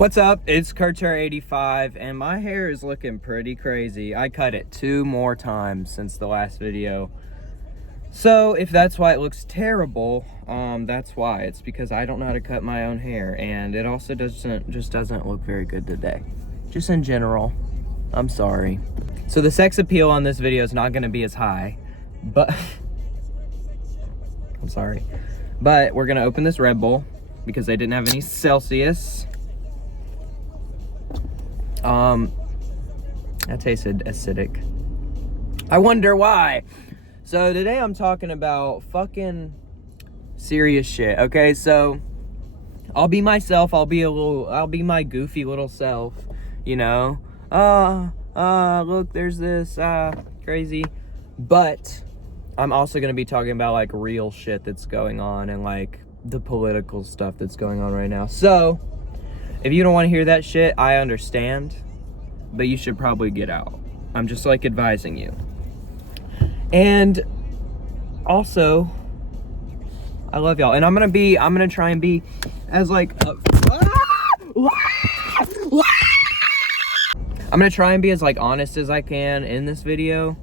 What's up? It's Kurtur85 and my hair is looking pretty crazy. I cut it 2 more times since the last video. So if that's why it looks terrible, that's why. It's because I don't know how to cut my own hair, and it also doesn't look very good today. Just in general. I'm sorry. So the sex appeal on this video is not going to be as high, but I'm sorry. But we're going to open this Red Bull because they didn't have any Celsius. That tasted acidic. I wonder why. So today I'm talking about fucking serious shit. Okay, so I'll be myself. I'll be my goofy little self, you know. Look, there's this crazy. But I'm also gonna be talking about like real shit that's going on and like the political stuff that's going on right now. So if you don't want to hear that shit, I understand, but you should probably get out. I'm just like advising you. And also, I love y'all, and I'm gonna try and be as like I'm gonna try and be as like honest as I can in this video,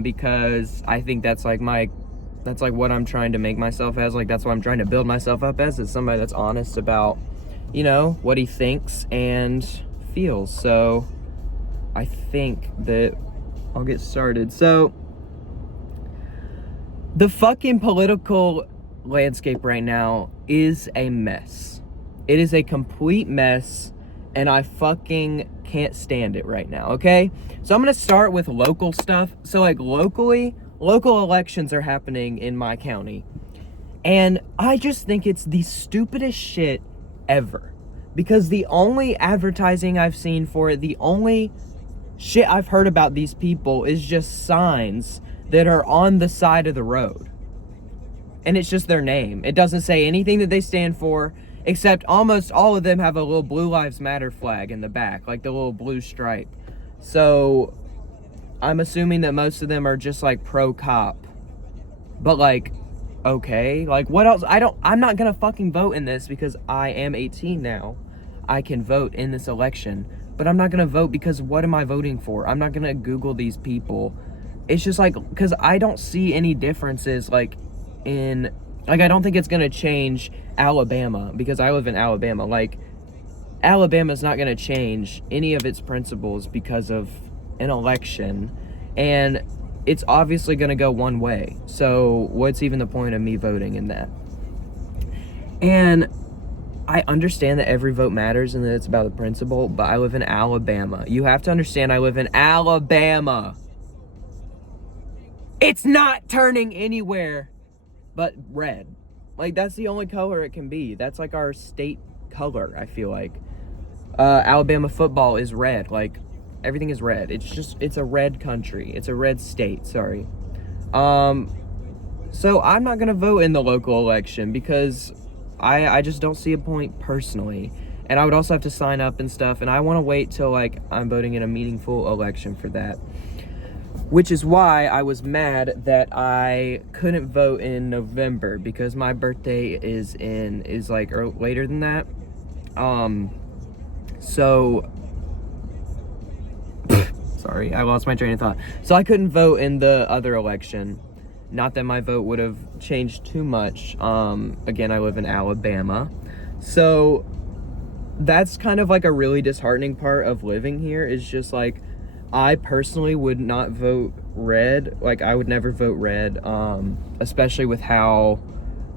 because I think that's like what I'm trying to make myself as. Like that's what I'm trying to build myself up as, is somebody that's honest about, you know, what he thinks and feels. So I think that I'll get started. So the fucking political landscape right now is a mess. It is a complete mess, and I fucking can't stand it right now, okay? So I'm gonna start with local stuff. So like locally, local elections are happening in my county, and I just think it's the stupidest shit ever, because the only advertising I've seen for it, the only shit I've heard about these people is just signs that are on the side of the road, and it's just their name. It doesn't say anything that they stand for, except almost all of them have a little Blue Lives Matter flag in the back, like the little blue stripe. So I'm assuming that most of them are just like pro cop, but like, okay, like what else? I'm not gonna fucking vote in this because I am 18 now. I can vote in this election, but I'm not gonna vote because what am I voting for? I'm not gonna Google these people. It's just like, because I don't see any differences like I don't think it's gonna change Alabama, because I live in Alabama. Like, Alabama's not gonna change any of its principles because of an election, and it's obviously gonna go one way. So what's even the point of me voting in that? And I understand that every vote matters and that it's about the principle, but I live in Alabama. You have to understand, I live in Alabama. It's not turning anywhere but red. Like, that's the only color it can be. That's like our state color, I feel like. Alabama football is red. Like, everything is red. It's a red country. It's a red state, sorry. So I'm not gonna vote in the local election because I just don't see a point personally. And I would also have to sign up and stuff, and I want to wait till like I'm voting in a meaningful election for that. Which is why I was mad that I couldn't vote in November, because my birthday is like later than that. So sorry, I lost my train of thought. So I couldn't vote in the other election. Not that my vote would have changed too much. Again, I live in Alabama. So that's kind of like a really disheartening part of living here, is just like, I personally would not vote red. Like, I would never vote red, especially with how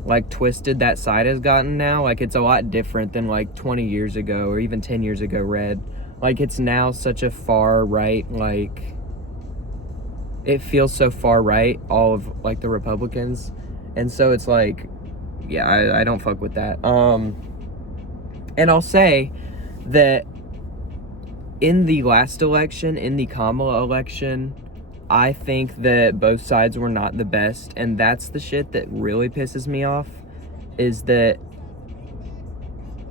like twisted that side has gotten now. Like, it's a lot different than like 20 years ago or even 10 years ago red. Like, it's now such a far right, like, it feels so far right, all of like the Republicans. And so it's like, yeah, I don't fuck with that. And I'll say that in the last election, in the Kamala election, I think that both sides were not the best, and that's the shit that really pisses me off, is that,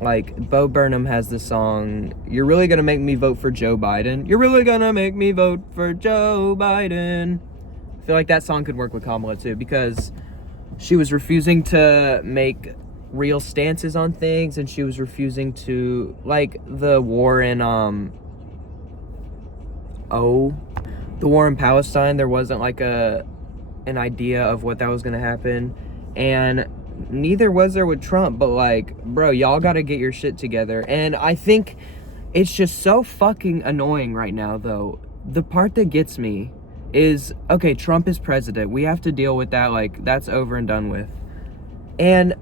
like, Bo Burnham has the song, "You're really gonna make me vote for Joe Biden. You're really gonna make me vote for Joe Biden." I feel like that song could work with Kamala too, because she was refusing to make real stances on things, and she was refusing to, like, the war in the war in Palestine. There wasn't like an idea of what that was gonna happen, and neither was there with Trump. But like, bro, y'all gotta get your shit together. And I think it's just so fucking annoying right now, though. The part that gets me is, okay, Trump is president, we have to deal with that, like, that's over and done with. And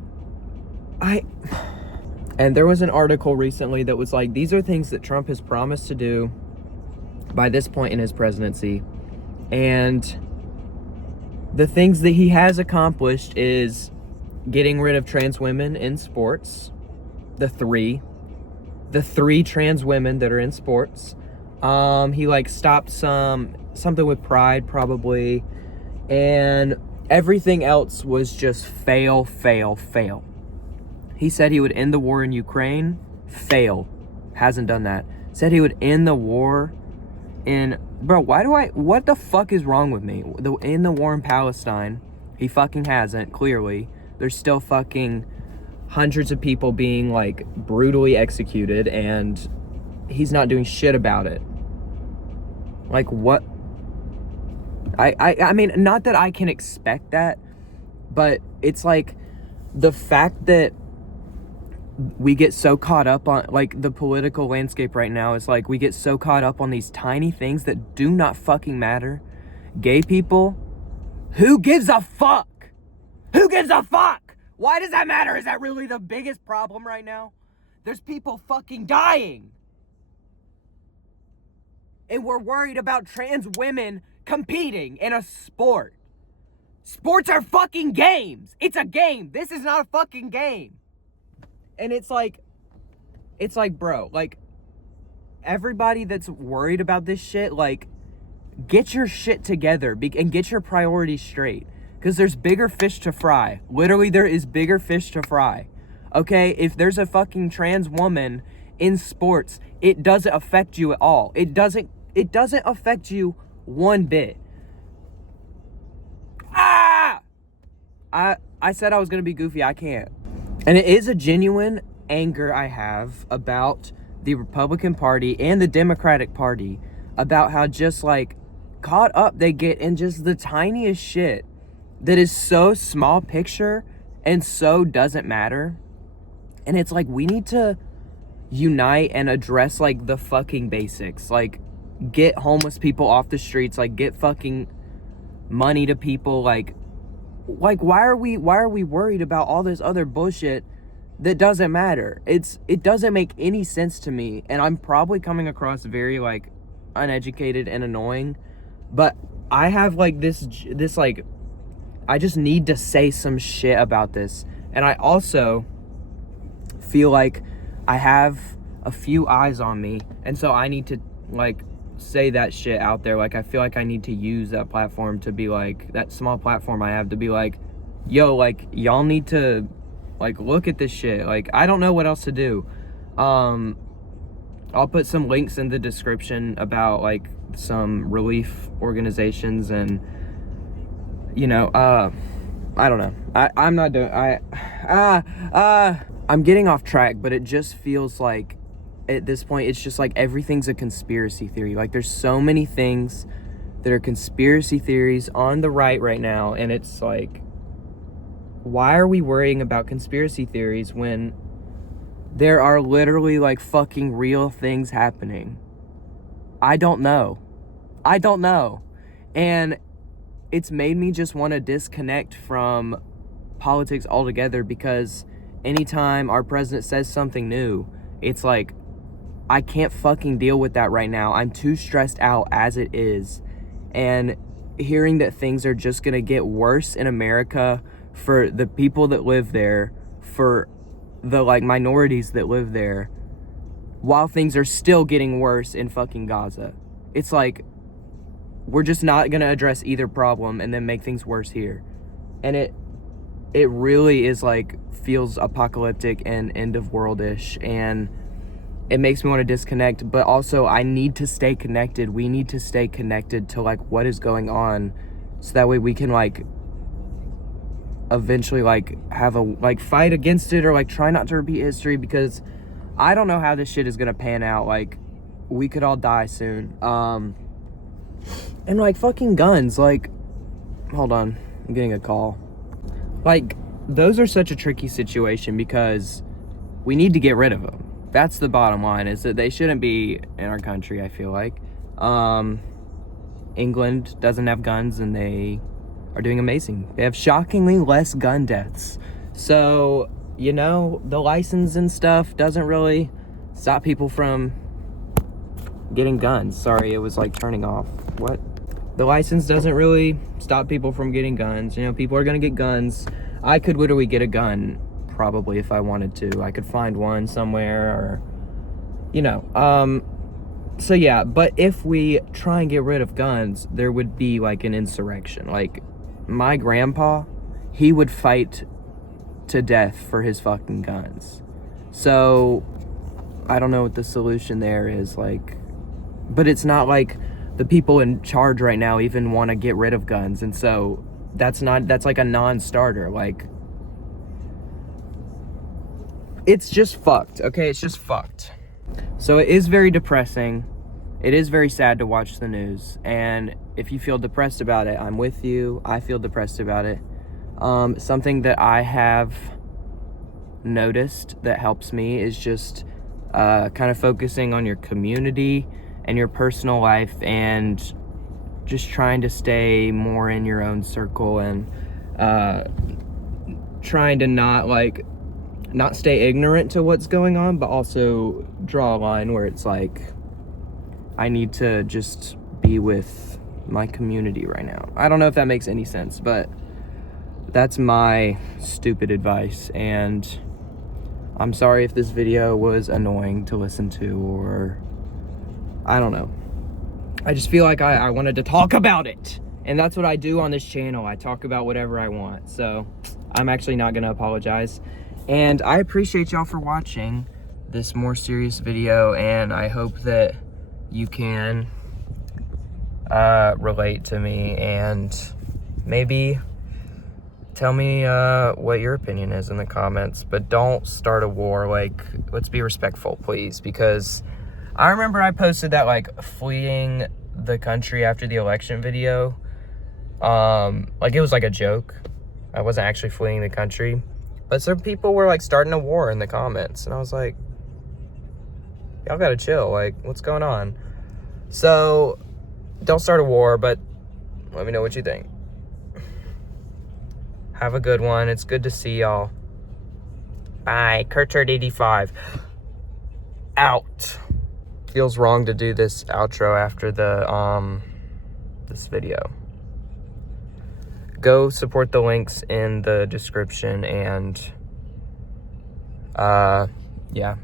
there was an article recently that was like, these are things that Trump has promised to do by this point in his presidency, and the things that he has accomplished is getting rid of trans women in sports, the three trans women that are in sports. He like stopped something with Pride probably, and everything else was just fail. He said he would end the war in Ukraine, failed, hasn't done that. Said he would end the war in, bro, what the fuck is wrong with me? In the war in Palestine, he fucking hasn't, clearly. There's still fucking hundreds of people being like brutally executed, and he's not doing shit about it. Like, what? I mean, not that I can expect that, but it's like the fact that we get so caught up on, like, the political landscape right now is like, we get so caught up on these tiny things that do not fucking matter. Gay people, who gives a fuck? Who gives a fuck? Why does that matter? Is that really the biggest problem right now? There's people fucking dying. And we're worried about trans women competing in a sport. Sports are fucking games. It's a game. This is not a fucking game. And it's like, bro, like, everybody that's worried about this shit, like, get your shit together and get your priorities straight. Because there's bigger fish to fry. Literally, there is bigger fish to fry. Okay? If there's a fucking trans woman in sports, it doesn't affect you at all. It doesn't affect you one bit. I said I was gonna be goofy. I can't. And it is a genuine anger I have about the Republican Party and the Democratic Party, about how just like caught up they get in just the tiniest shit that is so small picture and so doesn't matter. And it's like, we need to unite and address like the fucking basics. Like, get homeless people off the streets, like get fucking money to people. Like why are we worried about all this other bullshit that doesn't matter? It doesn't make any sense to me, and I'm probably coming across very like uneducated and annoying, but I have like this like, I just need to say some shit about this. And I also feel like I have a few eyes on me, and so I need to like say that shit out there. Like, I feel like I need to use that platform to be like, that small platform I have, to be like, yo, like, y'all need to like look at this shit. Like, I don't know what else to do. I'll put some links in the description about like some relief organizations, and you know, I don't know. I'm not doing, I'm getting off track, but it just feels like at this point, it's just like everything's a conspiracy theory. Like, there's so many things that are conspiracy theories on the right now, and it's like, why are we worrying about conspiracy theories when there are literally like fucking real things happening? I don't know. And it's made me just want to disconnect from politics altogether, because anytime our president says something new, it's like, I can't fucking deal with that right now. I'm too stressed out as it is. And hearing that things are just gonna get worse in America for the people that live there, for the like minorities that live there, while things are still getting worse in fucking Gaza. It's like, we're just not gonna address either problem and then make things worse here. And it really is like, feels apocalyptic and end of world-ish, and it makes me want to disconnect. But also, I need to stay connected. We need to stay connected to like what is going on, so that way we can like eventually like have a like fight against it, or like try not to repeat history, because I don't know how this shit is gonna pan out. Like, we could all die soon. And like fucking guns, like, hold on, I'm getting a call. Like, those are such a tricky situation because we need to get rid of them. That's the bottom line, is that they shouldn't be in our country, I feel like. England doesn't have guns, and they are doing amazing. They have shockingly less gun deaths. So, you know, the license and stuff doesn't really stop people from getting guns. Sorry, it was like turning off. What? The license doesn't really stop people from getting guns. You know, people are gonna get guns. I could literally get a gun probably if I wanted to. I could find one somewhere, or, you know, so yeah, but if we try and get rid of guns, there would be like an insurrection. Like, my grandpa, he would fight to death for his fucking guns. So I don't know what the solution there is, like, but it's not like the people in charge right now even want to get rid of guns, and so that's like a non-starter. Like, it's just fucked, okay? It's just fucked. So it is very depressing. It is very sad to watch the news, and if you feel depressed about it, I'm with you. I feel depressed about it. Something that I have noticed that helps me is just kind of focusing on your community and your personal life, and just trying to stay more in your own circle, and trying to not stay ignorant to what's going on, but also draw a line where it's like, I need to just be with my community right now. I don't know if that makes any sense, but that's my stupid advice, and I'm sorry if this video was annoying to listen to, or I don't know. I just feel like I wanted to talk about it, and that's what I do on this channel. I talk about whatever I want, so I'm actually not gonna apologize. And I appreciate y'all for watching this more serious video, and I hope that you can relate to me, and maybe tell me what your opinion is in the comments. But don't start a war. Like, let's be respectful, please, because I remember I posted that like fleeing the country after the election video. Like, it was like a joke. I wasn't actually fleeing the country, but some people were like starting a war in the comments, and I was like, y'all gotta chill. Like, what's going on? So don't start a war, but let me know what you think. Have a good one. It's good to see y'all. Bye. Kurtard85 out. Feels wrong to do this outro after the this video. Go support the links in the description, and yeah.